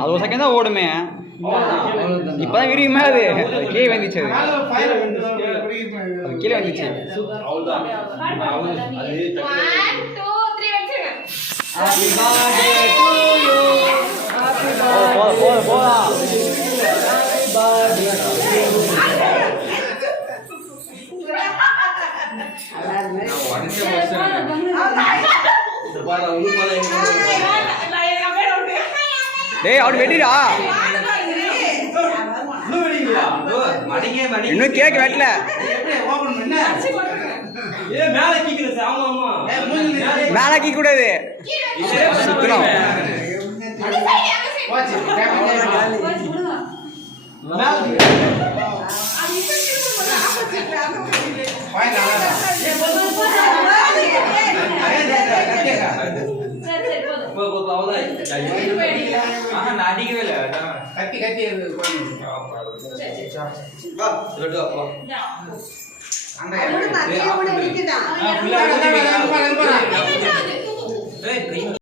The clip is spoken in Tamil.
அது ஒரு செகண்ட் தான் ஓடுமே. இப்பதான் விரியுமே. அது கீழே வந்துச்சு. அது கீழே வந்துச்சு. டேய் அவன் வெட்டிடா. இன்னும் கேக் வெட்டல. மேல கீ கூடாது. சுத்தணும். அடிக்கவே இல்லை. கத்தி கத்தி அந்த